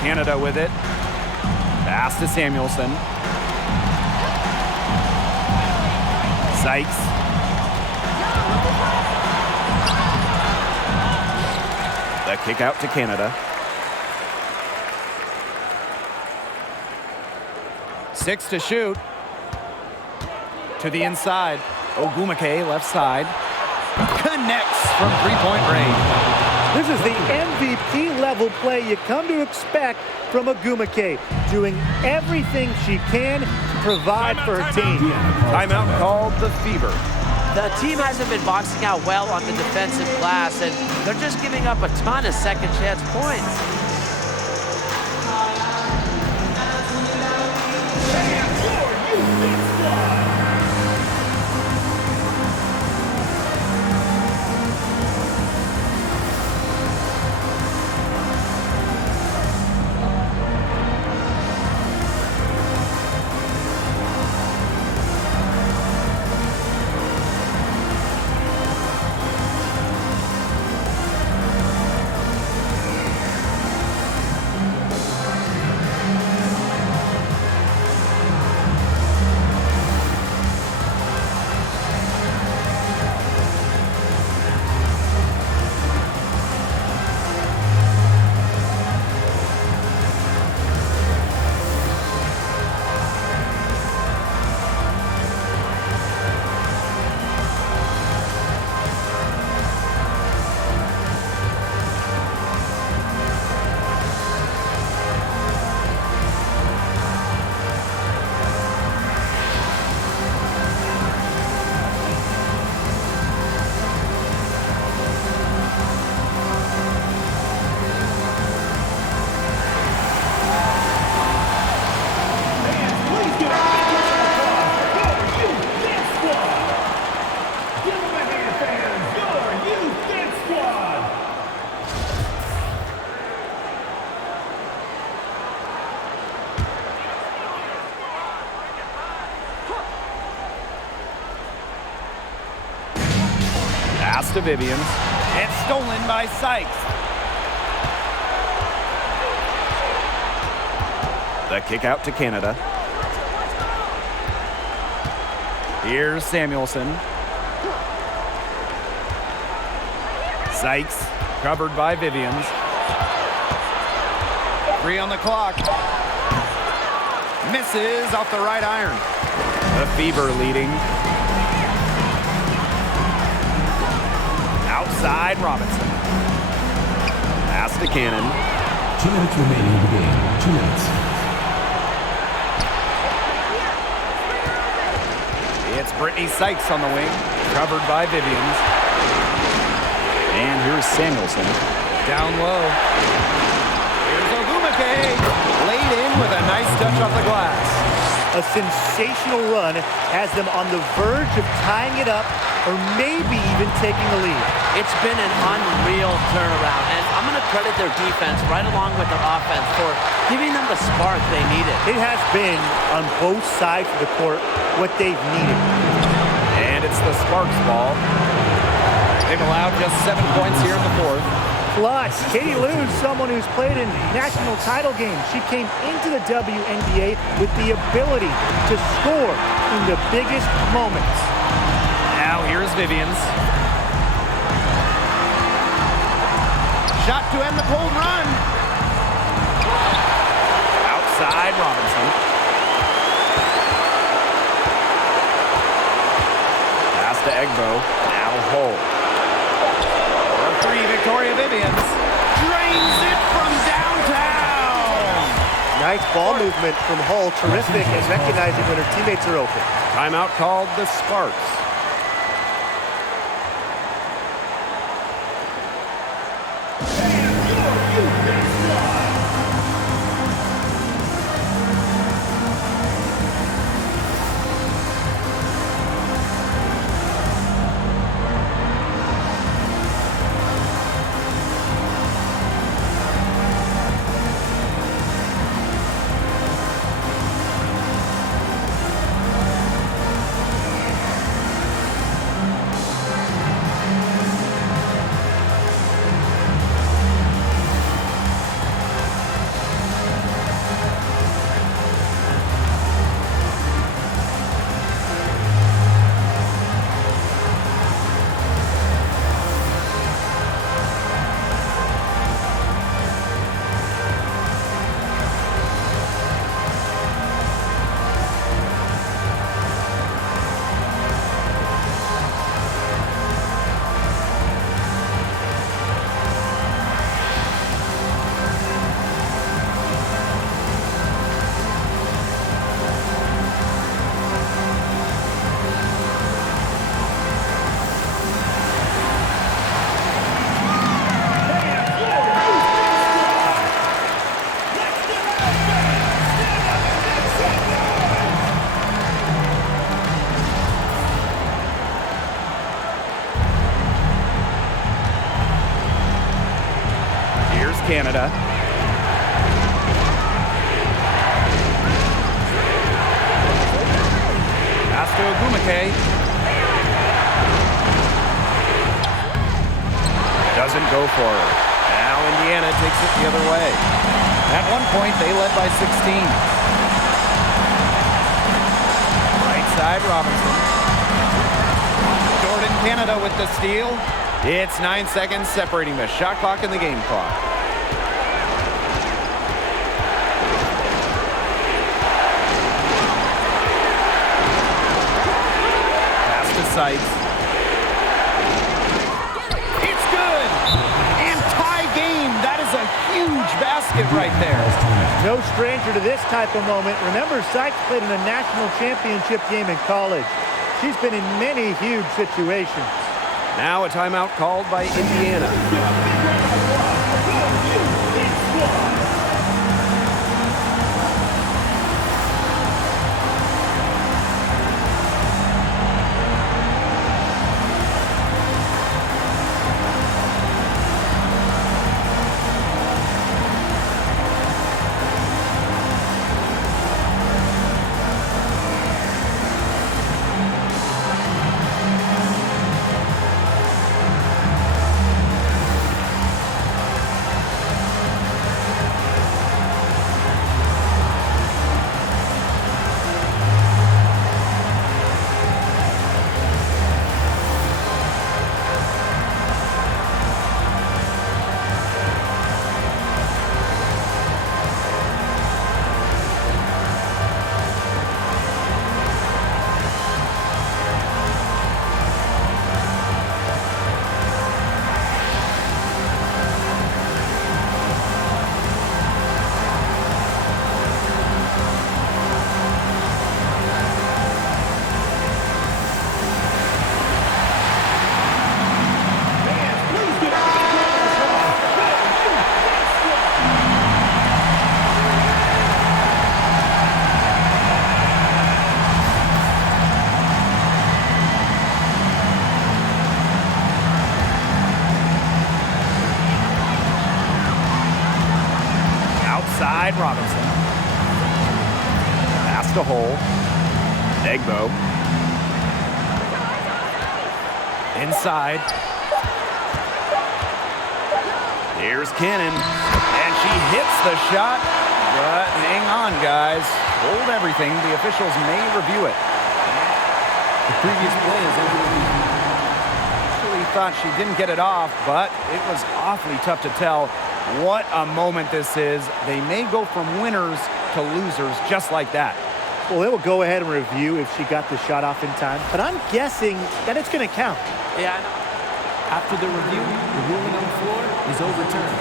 Canada with it. Pass to Samuelson. Sykes. The kick out to Canada. 6 to shoot. To the inside. Ogumake, left side. Connects from three-point range. This is the MVP level play you come to expect from Ogumake, doing everything she can to provide for her team. Timeout called the Fever. The team hasn't been boxing out well on the defensive glass, and they're just giving up a ton of second chance points. Pass to Vivians. It's stolen by Sykes. The kick out to Canada. Here's Samuelson. Sykes covered by Vivians. 3 on the clock. Misses off the right iron. The Fever leading. Outside Robinson. Pass to Cannon. 2 minutes remaining in the game. 2 minutes. It's Brittany Sykes on the wing, covered by Vivians. And here's Samuelson. Down low. Here's Ogumake. Laid in with a nice touch off the glass. A sensational run has them on the verge of tying it up or maybe even taking the lead. It's been an unreal turnaround, and I'm going to credit their defense right along with their offense for giving them the spark they needed. It has been, on both sides of the court, what they've needed. And it's the Sparks ball. They've allowed just 7 points here in the fourth. Plus, Katie Lou is someone who's played in national title games. She came into the WNBA with the ability to score in the biggest moments. Now here's Vivians. Shot to end the cold run. Outside Robinson. Pass to Egbo. Now Hull. For 3, Victoria Vivians. Drains it from downtown. Nice ball movement from Hull. Terrific at recognizing when her teammates are open. Timeout called the Sparks. Canada. Pass to Ogumake. Doesn't go for it. Now Indiana takes it the other way. At one point, they led by 16. Right side, Robinson. Jordan, Canada with the steal. It's 9 seconds separating the shot clock and the game clock. Sykes. It's good! And tie game. That is a huge basket right there. No stranger to this type of moment. Remember, Sykes played in a national championship game in college. She's been in many huge situations. Now a timeout called by Indiana. side, Robinson. Pass to Hole. Egbo. Inside. Here's Cannon. And she hits the shot. But hang on, guys. Hold everything. The officials may review it. The previous play is actually thought she didn't get it off, but it was awfully tough to tell what a moment this is. They may go from winners to losers just like that. Well, they will go ahead and review if she got the shot off in time, but I'm guessing that it's going to count. Yeah, I know. After the review, the ruling on the floor is overturned.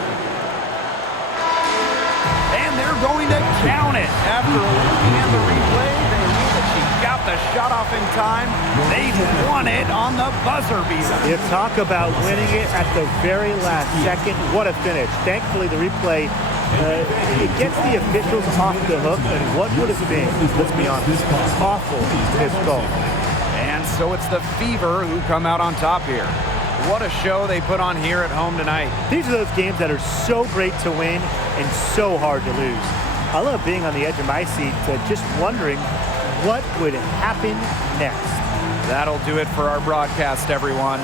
And they're going to count it. After looking at the replay, they knew that she got the shot off in time. They won it on the buzzer beater. You talk about winning it at the very last second. What a finish. Thankfully, the replay, it gets the officials off the hook, and what would have been, let's be honest, awful missed goal. And so it's the Fever who come out on top here. What a show they put on here at home tonight. These are those games that are so great to win and so hard to lose. I love being on the edge of my seat, just wondering what would happen next. That'll do it for our broadcast, everyone.